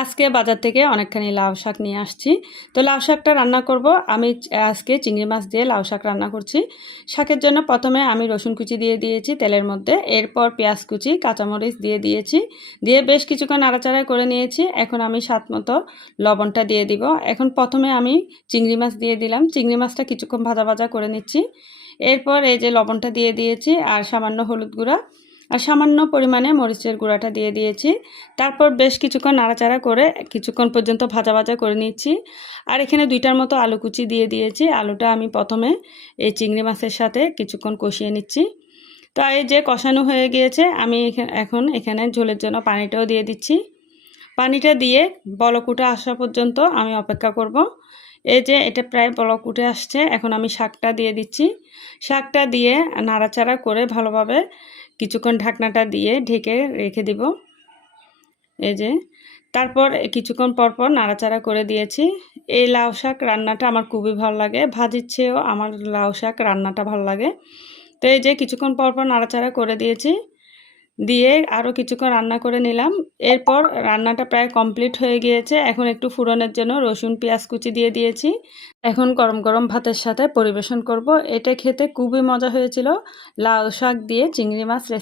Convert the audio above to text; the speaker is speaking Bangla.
আজকে বাজার থেকে অনেকখানি লাউ শাক নিয়ে আসছি। তো লাউ শাকটা রান্না করব। আমি আজকে চিংড়ি মাছ দিয়ে লাউ শাক রান্না করছি। শাকের জন্য প্রথমে আমি রসুন কুচি দিয়ে দিয়েছি তেলের মধ্যে, এরপর পেঁয়াজ কুচি, কাঁচামরিচ দিয়ে দিয়েছি, দিয়ে বেশ কিছুক্ষণ নাড়াচাড়া করে নিয়েছি। এখন আমি স্বাদ মতো লবণটা দিয়ে দিব। এখন প্রথমে আমি চিংড়ি মাছ দিয়ে দিলাম, চিংড়ি মাছটা কিছুক্ষণ ভাজা ভাজা করে নিচ্ছি। এরপর এই যে লবণটা দিয়ে দিয়েছি আর সামান্য হলুদ গুঁড়া আর সামান্য পরিমাণে মরিচের গুঁড়াটা দিয়ে দিয়েছি। তারপর বেশ কিছুক্ষণ নাড়াচাড়া করে কিছুক্ষণ পর্যন্ত ভাজা ভাজা করে নিচ্ছি। আর এখানে 2টার মতো আলু কুচি দিয়ে দিয়েছি। আলুটা আমি প্রথমে এই চিংড়ি মাছের সাথে কিছুক্ষণ কষিয়ে নিচ্ছি। তো এই যে কষানো হয়ে গিয়েছে, আমি এখন এখানে ঝোলের জন্য পানিটাও দিয়ে দিচ্ছি। পানিটা দিয়ে বলক উঠে আসা পর্যন্ত আমি অপেক্ষা করব। এই যে এটা প্রায় বলক উঠে আসছে, এখন আমি শাকটা দিয়ে দিচ্ছি। শাকটা দিয়ে নাড়াচাড়া করে ভালোভাবে কিছুক্ষণ ঢাকনাটা দিয়ে ঢেকে রেখে দিব। এই যে তারপর কিছুক্ষণ পর পর নাড়াচাড়া করে দিয়েছি। এই লাউ শাক রান্নাটা আমার খুবই ভালো লাগে, ভাজির চেয়েও আমার লাউ শাক রান্নাটা ভালো লাগে। তো এই যে কিছুক্ষণ পর পর নাড়াচাড়া করে দিয়েছি, দিয়ে আরও কিছুক্ষণ রান্না করে নিলাম। এরপর রান্নাটা প্রায় কমপ্লিট হয়ে গিয়েছে। এখন একটু ফোড়নের জন্য রসুন পেঁয়াজ কুচি দিয়ে দিয়েছি। এখন গরম গরম ভাতের সাথে পরিবেশন করব। এটা খেতে খুবই মজা হয়েছিল। লাউ শাক দিয়ে চিংড়ি মাছ